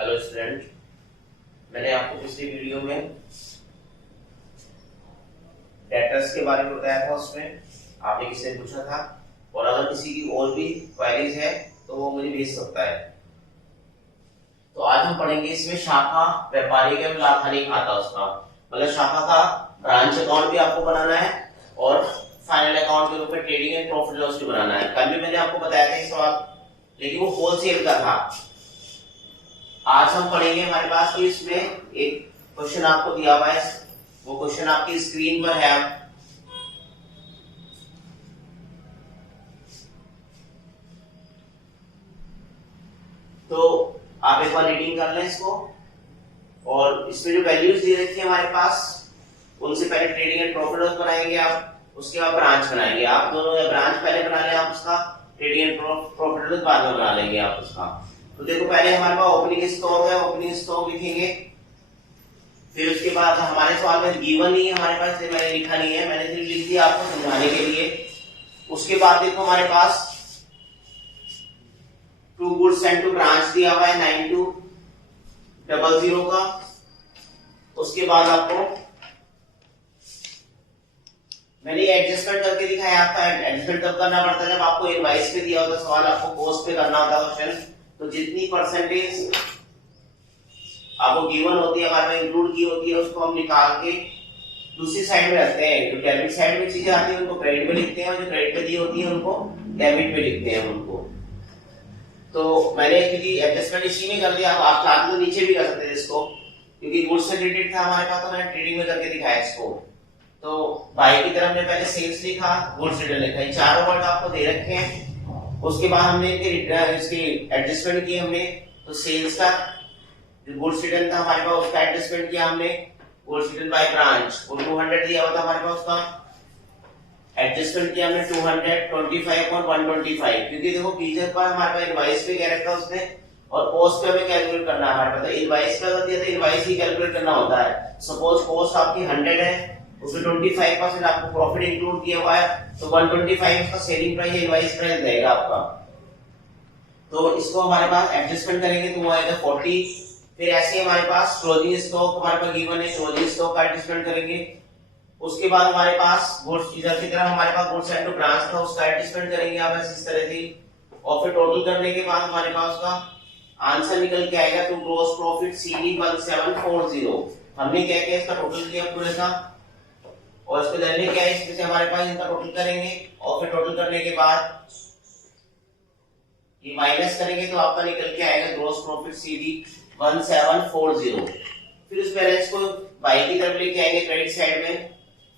Hello student, मैंने आपको पिछली वीडियो में डेटर्स के बारे में बताया था। उसमें आपने किसी ने पूछा था, और अगर किसी की और भी क्वेरीज है तो वो मुझे भेज सकता है। तो आज हम पढ़ेंगे इसमें शाखा, व्यापारी का लाभ हानि खाता, उसका मतलब शाखा का ब्रांच अकाउंट भी आपको बनाना है और फाइनल अकाउंट के रूप में ट्रेडिंग एंड प्रॉफिट लॉस भी बनाना है। कल भी मैंने आपको बताया था ये सवाल, लेकिन वो होलसेल का था। आज हम पढ़ेंगे, हमारे पास तो इसमें एक क्वेश्चन आपको दिया हुआ है, वो क्वेश्चन आपकी स्क्रीन पर है। तो आप एक बार रीडिंग कर लें इसको, और इसमें जो वैल्यूज दे रखी है हमारे पास, उनसे पहले ट्रेडिंग एंड प्रॉफिट लॉस बनाएंगे आप, उसके बाद ब्रांच बनाएंगे आप। दोनों ब्रांच पहले बना लें आप उसका, ट्रेडिंग एंड प्रॉफिट लॉस बाद में बना लेंगे आप उसका। तो देखो, पहले हमारे पास ओपनिंग स्टॉक है, ओपनिंग स्टॉक लिखेंगे। फिर उसके बाद हमारे सवाल में गिवन नहीं है हमारे पास, मैंने लिखा नहीं है, मैंने सिर्फ लिख दिया आपको समझाने के लिए। उसके बाद देखो हमारे पास two goods and to branch दिया हुआ है 9200 का। उसके बाद आपको मैंने एडजस्टमेंट करके दिखाया। आपका एडजस्टमेंट तब करना पड़ता है जब आपको इनवॉइस पे दिया होता सवाल, आपको कॉस्ट पे करना होता क्वेश्चन। तो जितनी परसेंटेज आपको गिवन होती है, हमारे में इंक्लूड की होती है, उसको हम निकाल के दूसरी साइड में रखते हैं। जो डेबिट साइड में चीजें आती है उनको क्रेडिट में लिखते हैं, और जो क्रेडिट पे दी होती है उनको डेबिट में लिखते हैं उनको। तो मैंने क्योंकि एडजस्टमेंट इसी में कर दिया, आप चाहते तो नीचे भी कर सकते थे इसको, क्योंकि गुड्स से रिलेटेड था हमारे पास, तो मैंने ट्रेडिंग में करके दिखाया इसको। तो बाई की तरफ में पहले सेल्स लिखा, गुड्स रिटर्न लिखा, ये चारों वर्ड आपको दे रखे हैं। उसके बाद हमने इसकी एडजस्टमेंट की हमने, तो सेल्स का जो गुड्स रिटर्न था हमारे पास उसका एडजस्टमेंट किया हमने, गुड्स रिटर्न बाय ब्रांच, वो 200 दिया हुआ था हमारे पास, उसका एडजस्टमेंट किया हमने 225 और 125, क्योंकि देखो पीछे पर हमारे पास इनवॉइस पे क्या रखा उसने, और कॉस्ट पे हमें कैलकुलेट करना है हमारे पास। इनवॉइस पे अगर दिया तो इनवॉइस ही कैलकुलेट करना होता है। सपोज कॉस्ट आपकी 100 है, उसमें 25% आपको प्रॉफिट इंक्लूड किया हुआ है, तो 125 उसका सेलिंग प्राइस या इनवॉइस प्राइस रहेगा आपका। तो इसको हमारे पास एडजस्टमेंट करेंगे तो वो आएगा 40। फिर ऐसे हमारे पास क्लोजिंग स्टॉक हमारे पास गिवन है, क्लोजिंग स्टॉक का एडजस्टमेंट करेंगे। उसके बाद हमारे पास गुड्स, इधर की तरफ हमारे पास गुड्स एंड टू ब्रांच था, उसका एडजस्टमेंट करेंगे आप इस तरह से। और फिर टोटल करने के बाद हमारे पास उसका आंसर निकल के आएगा टू ग्रॉस प्रॉफिट CD 1740। हमने क्या किया, इसका टोटल किया पूरे का, और इसको लेने क्या है, इसमें से हमारे पास इनका टोटल करेंगे, और फिर टोटल करने के बाद ये माइनस करेंगे तो आपका निकल के आएगा ग्रॉस प्रॉफिट CD 1740। फिर उस बैलेंस को बाई की तरफ लेके आएंगे क्रेडिट साइड में।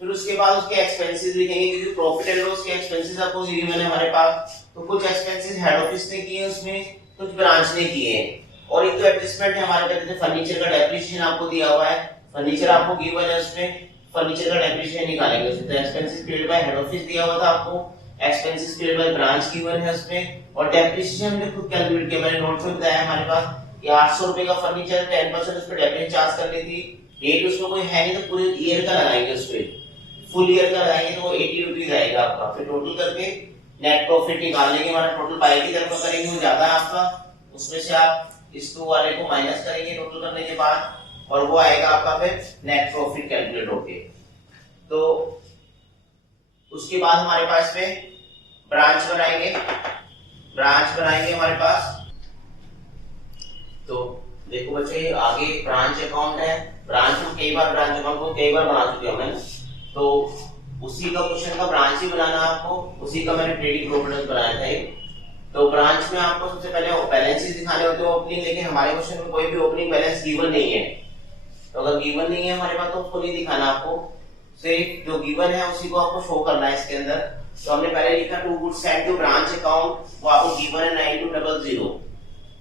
फिर उसके बाद उसके एक्सपेंसेस लिखेंगे, क्योंकि प्रॉफिट एंड लॉस के एक्सपेंसेस आपको गिवन है हमारे पास। तो कुछ एक्सपेंसेस हेड ऑफिस ने किए उसमें, कुछ ब्रांच ने किए हैं, और एक तो एडजस्टमेंट है हमारे पास, फर्नीचर का डेप्रिसिएशन आपको दिया हुआ है, फर्नीचर आपको गिवन है, उसमें फर्नीचर का डेप्रिसिएशन निकालेंगे उसमें। तो expenses paid by head office दिया हुआ था आपको, expenses paid by branch given है उसमें, और डेप्रिसिएशन हमने खुद कैलकुलेट किया, मैंने नोट्स में बताया हमारे पास। ये 800 रुपए का फर्नीचर, 10% उस पर डेप्रिसिएशन चार्ज कर ली थी। रेट उसमें कोई है नहीं, तो पूरे ईयर का लगाएंगे उस पे, फुल ईयर का लगाएंगे तो वो 80 रुपीज आएगा आपका। फिर टोटल करके नेट प्रॉफिट निकालने के बाद टोटल बाई की तरफ करेंगे, वो ज्यादा है आपका, उसमें से आप इस 2 वाले को माइनस करेंगे टोटल करने के बाद, और वो आएगा आपका फिर नेट प्रॉफिट कैलकुलेट होके। तो उसके बाद हमारे पास में ब्रांच बनाएंगे, हमारे पास। तो देखो बच्चे, आगे ब्रांच अकाउंट है, ब्रांच को कई बार बना चुके हैं हमने, तो उसी का क्वेश्चन का ब्रांच ही बनाना आपको, उसी का मैंने ट्रेडिंग प्रॉफिट बनाया था। तो ब्रांच में आपको सबसे पहले बैलेंसेस दिखाने होते हैं, ओपनिंग, लेकिन हमारे क्वेश्चन में कोई भी ओपनिंग बैलेंस गिवन नहीं है। तो अगर गिवन नहीं है हमारे पास तो उसको नहीं दिखाना आपको, सिर्फ जो गिवन है उसी को आपको शो करना है इसके अंदर। तो हमने पहले लिखा to goods and to branch account, वो आपको गिवन है 9200।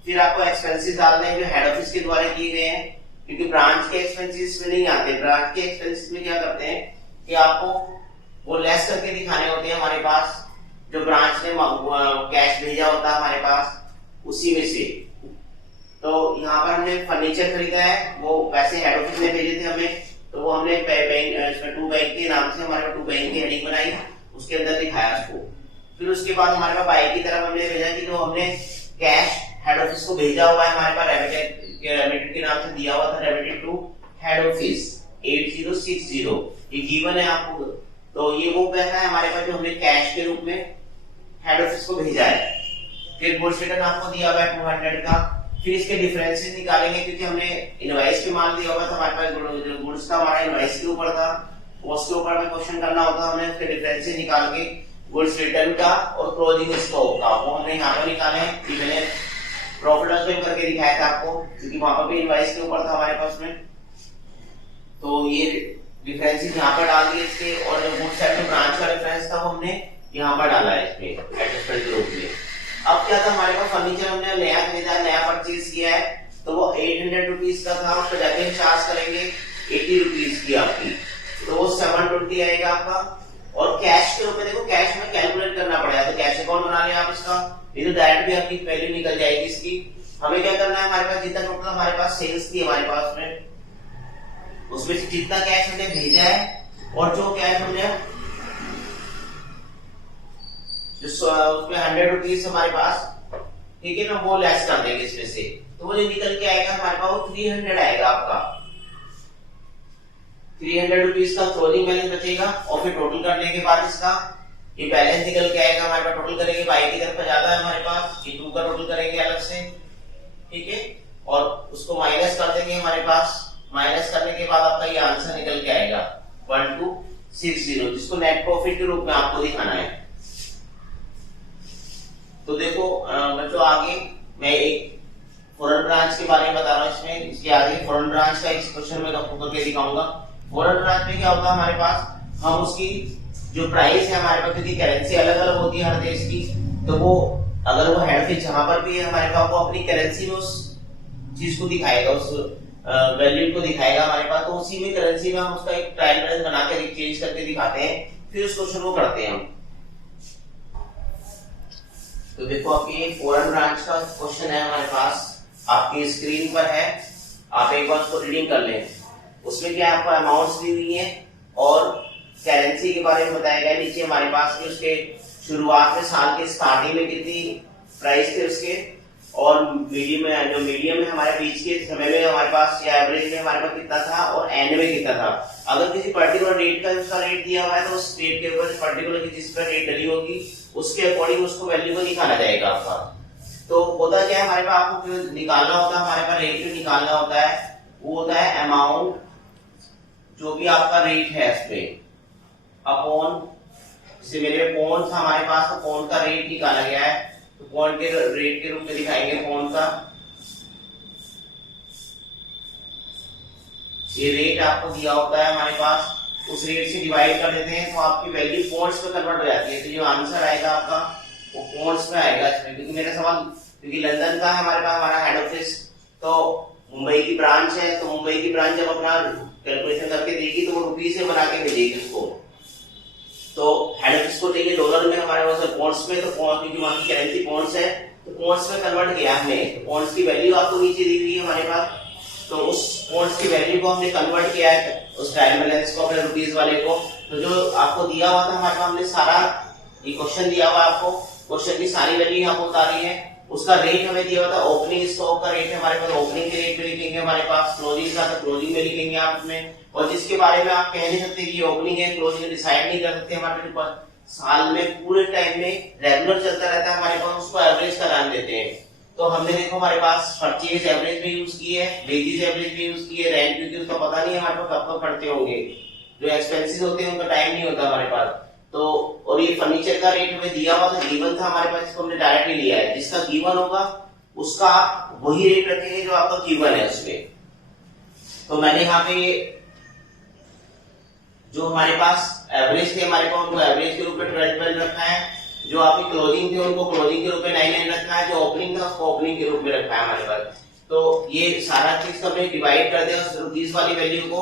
फिर आपको एक्सपेंसेस डालने हैं जो हेड ऑफिस के द्वारा किए गए हैं, क्योंकि ब्रांच के एक्सपेंसेस में नहीं आते। ब्रांच के एक्सपेंसेस में क्या करते हैं कि आपको वो लेस करके दिखाने होते हैं हमारे पास, जो ब्रांच ने कैश भेजा होता है हमारे पास उसी में से। तो यहाँ पर हमने फर्नीचर खरीदा है, वो वैसे हेड ऑफिस ने भेजे थे हमें, तो वो हमने बैंक, टू बैंक के नाम से हमारे टू बैंक की हेडिंग बनाई, उसके अंदर दिखाया उसको। फिर उसके बाद हमारे पास बाई की तरफ हमने भेजा कि जो हमने कैश हेड ऑफिस को भेजा हुआ है हमारे पास डेबिट के नाम से दिया हुआ था, डेबिटेड टू हेड ऑफिस 8060, ये गिवन है आपको। तो ये वो पैसा है हमारे पास जो हमने कैश के रूप में हेड ऑफिस को भेजा है। फिर गुड्स रिटर्न आपको दिया हुआ है 200 का। फिर इसके डिफरेंसेस निकालेंगे, क्योंकि हमने इनवॉइस पे माल दिया हुआ था, हमारे पास गुड्स का हमारा इनवॉइस के ऊपर था, उसके ऊपर में क्वेश्चन करना होता, हमने उसके डिफरेंसेस निकाल के गुड्स रिटर्न का और क्लोजिंग स्टॉक का वो हमने यहाँ पर निकाले हैं। कि मैंने प्रॉफिट लॉस में करके दिखाया था आपको, क्योंकि वहां पर भी इनवॉइस के ऊपर था हमारे पास में। तो ये डिफरेंसेस यहाँ पर डाल दिए इसके, और जो गुड्स एंड ब्रांच का डिफरेंस था वो हमने यहाँ पर डाला है इसमें एडजस्टमेंट के रूप में। अब क्या था, हमारे पास फर्नीचर हमने नया खरीदा, नया परचेज किया है, तो वो 800 रुपीज का था, उस पर जाके चार्ज करेंगे 80 रुपीज की आपकी, तो वो 720 आएगा आपका। और कैश के रूप में देखो, कैश में कैलकुलेट करना पड़ेगा, तो कैश अकाउंट बना लिया आप इसका, ये तो डायरेक्ट भी आपकी वैल्यू निकल जाएगी इसकी। हमें क्या करना है, हमारे पास जितना टोटल हमारे पास सेल्स थी हमारे पास में, उसमें से जितना कैश हमने भेजा है और जो कैश हमने उसमें 100 रुपीज हमारे पास, ठीक है ना, वो लेस कर देंगे इसमें से, तो वो जो निकल के आएगा हमारे पास वो 300 आएगा आपका। 300 रुपीज का क्लोजिंग बैलेंस बचेगा, और फिर टोटल करने के बाद इसका ये बैलेंस निकल के आएगा हमारे पास। टोटल करेंगे, बाई की तरफ ज्यादा है हमारे पास, ये 2 का टोटल करेंगे अलग से, ठीक है, और उसको माइनस कर देंगे हमारे पास। माइनस करने के बाद आपका ये आंसर निकल के आएगा 1260, जिसको नेट प्रॉफिट के रूप में आपको दिखाना है। तो देखो बच्चों, आगे मैं एक फॉरेन ब्रांच के बारे में बता रहा हूँ, इसमें इसके आगे फॉरेन ब्रांच का एक क्वेश्चन मैं आपको करके दिखाऊंगा। फॉरेन ब्रांच में क्या होता है हमारे पास, हम उसकी जो प्राइस है हमारे पास, क्योंकि करेंसी अलग अलग होती है हर देश की, तो वो अगर वो हेड ऑफिस जहां पर भी है हमारे पास, वो अपनी करेंसी में उस चीज को दिखाएगा, उस वैल्यू को दिखाएगा हमारे पास, तो उसी में करेंसी में हम उसका एक ट्रायल बैलेंस बना के चेंज करके दिखाते हैं, फिर उस क्वेश्चन को करते हैं हम। तो देखो आपकी फॉरेन ब्रांच का क्वेश्चन है हमारे पास, आपकी स्क्रीन पर है, आप एक बार उसको रीडिंग कर लें। उसमें क्या आपको अमाउंट्स दी हुई है और करेंसी के बारे में बताया गया नीचे हमारे पास कि उसके शुरुआत में साल के स्टार्टिंग में कितनी प्राइस थे उसके, और मीडियम में, जो मीडियम में हमारे बीच के समय में हमारे पास या एवरेज में हमारे पास कितना था, और एंड में कितना था। अगर किसी पर्टिकुलर रेट का उसका रेट दिया हुआ है, तो उस रेट के ऊपर पर्टिकुलर जिस पर रेट डली होगी उसके अकॉर्डिंग उसको वैल्यू को निकाला जाएगा आपका। तो होता क्या है हमारे पास, आपको जो निकालना होता है हमारे पास, रेट जो निकालना होता है वो होता है अमाउंट, जो भी आपका रेट है उसमें अपॉन, जैसे मेरे पॉन्ड था हमारे पास, तो पॉन्ड का रेट निकाला गया है, तो पॉन्ड के रेट के रूप में दिखाएंगे पॉन्ड का। ये रेट आपको दिया होता है हमारे पास, उस रेट से डिवाइड कर देते हैं, तो आपकी वैल्यू पॉन्ड्स में कन्वर्ट हो जाती है। तो जो आंसर आएगा आपका वो पॉन्ड्स में आएगा इसमें, क्योंकि मेरा सवाल, क्योंकि लंदन का है हमारे पास हमारा हेड ऑफिस, तो मुंबई की ब्रांच है, तो मुंबई की ब्रांच जब अपना कैलकुलेशन करके देगी तो वो रुपीस में बना के भेजेगी उसको, तो हेड ऑफिस को देंगे डॉलर में, हमारे पास पॉन्ड्स में, तो क्योंकि वहां की करेंसी पॉन्ड्स है, तो पॉन्ड्स में कन्वर्ट किया हमने। तो पॉन्ड्स की वैल्यू आपको नीचे दी हुई है हमारे पास, तो उस पॉन्ड्स की वैल्यू को हमने कन्वर्ट किया है उस ट्रायल बैलेंस को अपने रुपीस वाले को। तो जो आपको दिया हुआ था हमारे पास, हमने सारा ये क्वेश्चन दिया हुआ आपको, क्वेश्चन की सारी वैल्यू यहाँ पर उतारी है। उसका रेट हमें दिया हुआ था, ओपनिंग स्टॉक का रेट है हमारे पास, ओपनिंग के रेट में लिखेंगे हमारे पास, क्लोजिंग का तो क्लोजिंग में लिखेंगे आप उसमें, और जिसके बारे में आप कह नहीं सकते कि ओपनिंग है क्लोजिंग डिसाइड नहीं कर सकते हमारे पास, साल में पूरे टाइम में रेगुलर चलता रहता है हमारे पास, उसको एवरेज का नाम देते हैं। तो हमने देखो हमारे पास परचेज एवरेज भी यूज की है, वेजेस एवरेज भी यूज की है, रेंट क्योंकि उसका पता नहीं है हमारे पास कब कब पड़ते होंगे, जो एक्सपेंसेस होते हैं उनका टाइम नहीं होता हमारे पास। तो और ये फर्नीचर का रेट हमें दिया हुआ था, गिवन था हमारे पास, इसको हमने डायरेक्टली लिया है, जिसका गिवन होगा उसका आप वही रेट रखेंगे जो आपका गिवन है उसमें। तो मैंने यहाँ पे जो हमारे पास एवरेज थे हमारे पास, उनको एवरेज के रूप में 12 रखा है, जो आपकी क्लोजिंग थे उनको क्लोजिंग के रूप में 9 रखा है, जो ओपनिंग था उसको ओपनिंग के रूप में रखा है हमारे पास। तो ये सारा चीज हमने डिवाइड कर दिया उस रुपीस वाली वैल्यू को,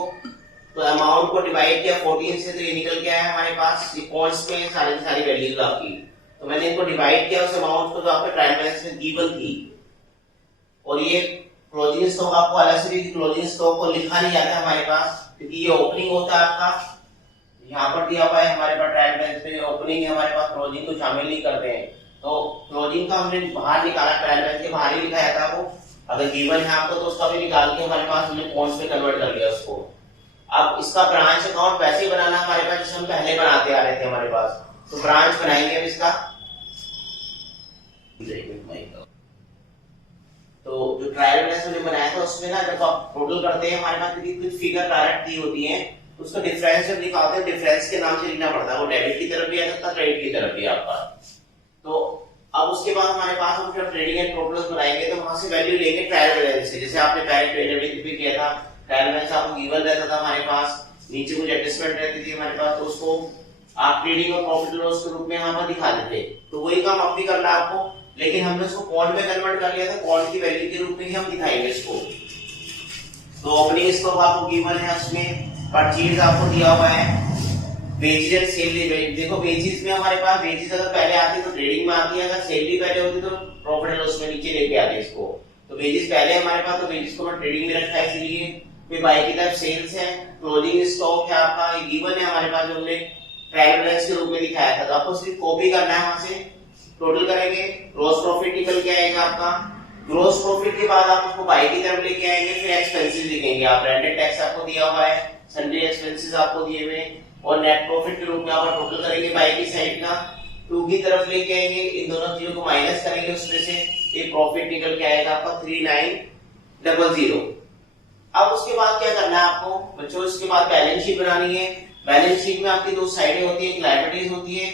तो अमाउंट को डिवाइड किया 14 से, तो ये निकल के आया हमारे पास, ये पॉइंट्स पे सारी की सारी वैल्यूज आपकी। तो मैंने इनको डिवाइड किया उस अमाउंट को जो आपके ट्रायल बैलेंस में गिवन थी, और ये क्लोजिंग स्टॉक आपको अलग से भी, क्लोजिंग स्टॉक को लिखा नहीं जाता हमारे पास, क्योंकि ये ओपनिंग होता है आपका, यहाँ पर दिया हुआ है हमारे पास ट्रायल बैलेंस में ओपनिंग है हमारे पास, क्लोजिंग को शामिल नहीं करते हैं। तो क्लोजिंग का हमने बाहर निकाला, ट्रायल बैलेंस के बाहर ही लिखाया था वो, अगर गिवन है आपको तो उसका भी निकाल के हमारे पास हमने पॉइंट्स में कन्वर्ट कर लिया उसको। अब इसका ब्रांच अकाउंट वैसे ही बनाना हमारे पास जैसे हम पहले बनाते आ रहे थे हमारे पास। तो ब्रांच बनाएंगे अब इसका। तो जो ट्रायल बैलेंस हमने बनाया था उसमें ना जब आप टोटल करते हैं हमारे पास कुछ फिगर डायरेक्ट दी होती है, तो उसका डिफरेंस जब निकालते हैं डिफरेंस के नाम से लिखना पड़ता है। वो डेबिट की तरफ भी आ सकता है, क्रेडिट की तरफ भी आपका। तो अब उसके बाद हमारे पास हम जब ट्रेडिंग एंड प्रॉफिट बनाएंगे तो वहां से वैल्यू लेंगे ट्रायल बैलेंस से। जैसे आपने पहले ट्रेडिंग भी किया था, ट्रायल बैलेंस आपको गिवन रहता था हमारे पास, नीचे कुछ एडजस्टमेंट रहती थी हमारे पास, तो उसको आप ट्रेडिंग और प्रॉफिट लॉस के रूप में यहाँ पर दिखा देते। तो वही काम अब भी करना है आपको, लेकिन हमने उसको क्वांट में कन्वर्ट कर लिया था, क्वांट की वैल्यू के रूप में ही हम दिखाएंगे इसको। तो ओपनिंग स्टॉक आपको गिवन है, उसमें परचेज आपको दिया हुआ है, वेजेस एंड सैलरी। देखो वेजेस में हमारे पास वेजेस अगर पहले आती तो ट्रेडिंग में आती है, अगर सैलरी पहले होती तो प्रॉफिट एंड लॉस में नीचे लेके आते इसको। तो वेजेस पहले हमारे पास, तो वेजेस को मैं ट्रेडिंग में रखा है इसलिए। फिर बाई की तरफ सेल्स है, क्लोजिंग स्टॉक है आपका, ये गिवन है हमारे पास जो हमने ट्रायल बैलेंस के रूप में दिखाया था। तो आपको सिर्फ कॉपी करना है, वहां से टोटल करेंगे, ग्रॉस प्रॉफिट निकल के आएगा आपका। ग्रॉस प्रॉफिट के बाद आप उसको बाई की तरफ लेके आएंगे, फिर एक्सपेंसेस लिखेंगे आप। रेंटेड टैक्स आपको दिया हुआ है, सन्ड्री एक्सपेंसेस आपको दिए हुए, और नेट प्रॉफिट के रूप में आप टोटल करेंगे बाई की साइड का, टू की तरफ लेके आएंगे, इन दोनों चीजों को माइनस करेंगे, उसमें से एक प्रॉफिट निकल के आएगा आपका 3900। अब उसके बाद क्या करना है आपको बच्चों, इसके बाद बैलेंस शीट बनानी है। बैलेंस शीट में आपकी दो साइडें होती है, एक लायबिलिटीज होती है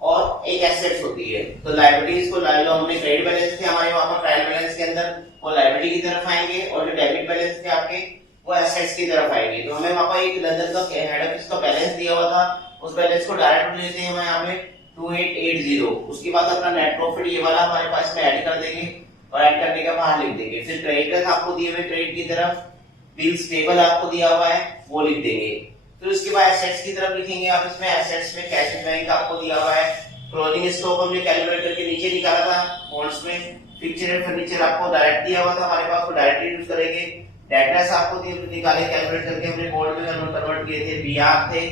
और एक एसेट्स होती है। तो लायबिलिटीज को जो हमने क्रेडिट बैलेंस थे हमारे वहां पर ट्रायल बैलेंस के अंदर, वो लायबिलिटी की तरफ आएंगे, और जो डेबिट बैलेंस थे आपके वो एसेट्स की तरफ आएंगे। तो हमें वहां पर एक लंदन का हेड ऑफिस का बैलेंस दिया हुआ था, उस बैलेंस को डायरेक्ट लेते हैं हम यहाँ पे 2880। उसके बाद अपना नेट प्रॉफिट ये वाला हमारे पास में ऐड कर देंगे, और ऐड करने के बाहर लिख देंगे। फिर क्रेडिटर्स आपको दिए हुए क्रेडिट की तरफ, बिल्स पेबल आपको दिया हुआ है वो लिख देंगे। फिर उसके बाद एसेट्स की तरफ लिखेंगे आप, इसमें एसेट्स में कैश इन बैंक आपको दिया हुआ है, क्लोजिंग स्टॉक हमने कैलकुलेट करके नीचे निकाला था बॉन्ड्स में, फिक्चर एंड फर्नीचर आपको डायरेक्ट दिया हुआ था हमारे पास, वो डायरेक्टली यूज करेंगे। डेटर्स आपको निकाले कैलकुलेट करके हमने बोर्ड में कन्वर्ट किए थे, बियाज थे,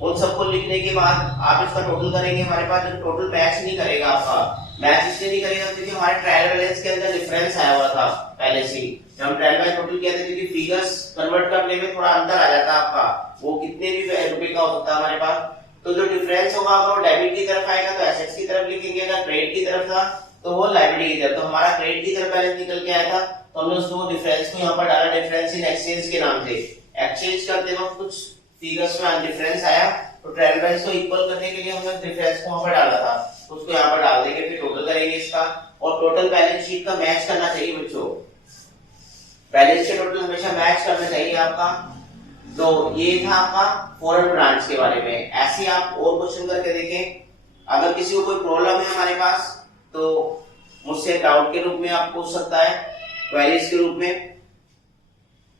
उन सबको लिखने के बाद आप इसका टोटल करेंगे। हमारे पास जो टोटल मैच नहीं करेगा आपका, मैच इसलिए नहीं करेगा क्योंकि हमारे ट्रायल बैलेंस के अंदर डिफरेंस आया हुआ था पहले से ही। जब हम ट्रायल बैलेंस टोटल किया था, क्योंकि फिगर्स कन्वर्ट करने में थोड़ा अंतर आ जाता है आपका, वो कितने भी रुपए का हो सकता है हमारे पास। तो जो डिफरेंस होगा अगर वो डेबिट की तरफ आएगा तो एसेट्स की तरफ लिखेंगे, अगर क्रेडिट की तरफ था तो वो लायबिलिटी की तरफ। तो हमारा क्रेडिट की तरफ बैलेंस निकल के आया था, तो हमने उसको डिफरेंस को यहाँ पर डाला, डिफरेंस इन एक्सचेंज के नाम से। एक्सचेंज करते वक्त कुछ फिगर्स में डिफरेंस आया, तो ट्रायल बैलेंस को इक्वल करने के लिए हमने डिफरेंस को वहां पर डाला था, तो उसको यहाँ पर डाल देंगे। फिर टोटल करेंगे इसका, और टोटल बैलेंस शीट का मैच करना चाहिए बच्चों, बैलेंस शीट टोटल हमेशा मैच करना चाहिए आपका। तो ये था आपका फॉरेन ब्रांच के बारे में। ऐसे आप और क्वेश्चन करके देखें, अगर किसी को कोई प्रॉब्लम है हमारे पास तो मुझसे डाउट के रूप में आप पूछ सकता है, क्वेरीज के रूप में।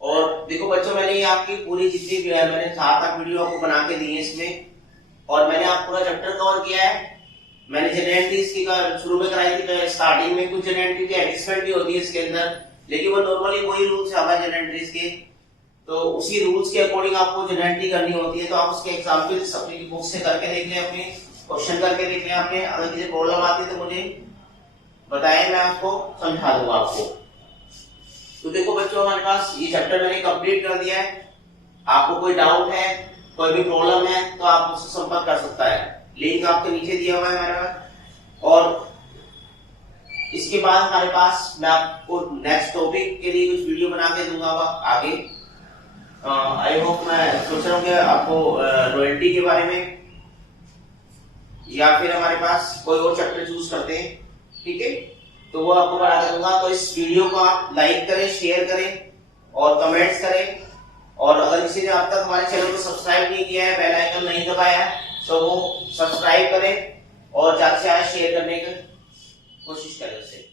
और देखो बच्चों, मैंने ये आपकी पूरी जितनी भी है मैंने 7-8 वीडियो आपको बना के दी है इसमें, और मैंने आप पूरा चैप्टर कवर किया है। मैंने जनरल एंट्रीज की शुरू में कराई थी, तो स्टार्टिंग में कुछ जनरल एंट्री की एडजस्टमेंट भी होती है इसके अंदर, लेकिन वो नॉर्मली वही रूल्स है हमारे जनरल एंट्रीज के, तो उसी रूल्स के अकॉर्डिंग आपको जनरल एंट्री करनी होती है। तो आप उसके एग्जाम्पल्स अपनी बुक से करके देख लें, अपने क्वेश्चन करके देख लें आपने। अगर किसी प्रॉब्लम आती है तो मुझे बताएं, मैं आपको समझा दूंगा आपको। तो देखो बच्चों, हमारे पास ये चैप्टर मैंने कंप्लीट कर दिया है। आपको कोई डाउट है, कोई भी प्रॉब्लम है तो आप मुझसे संपर्क कर सकता है, लिंक आपके नीचे दिया हुआ है मेरा। और इसके बाद हमारे पास मैं आपको नेक्स्ट टॉपिक के लिए कुछ वीडियो बना के दूंगा आगे। आई होप, मैं सोच रहा हूँ कि आपको रॉयल्टी के बारे में, या फिर हमारे पास कोई और चैप्टर चूज करते हैं, ठीक है, तो वो आपको बना दूंगा। तो इस वीडियो को आप लाइक करें, शेयर करें और कमेंट्स करें। और अगर किसी ने अब तक हमारे चैनल को सब्सक्राइब नहीं किया है, बेल आइकन नहीं दबाया है, तो वो सब्सक्राइब करें और ज्यादा से ज्यादा शेयर करने की कोशिश करें उसे।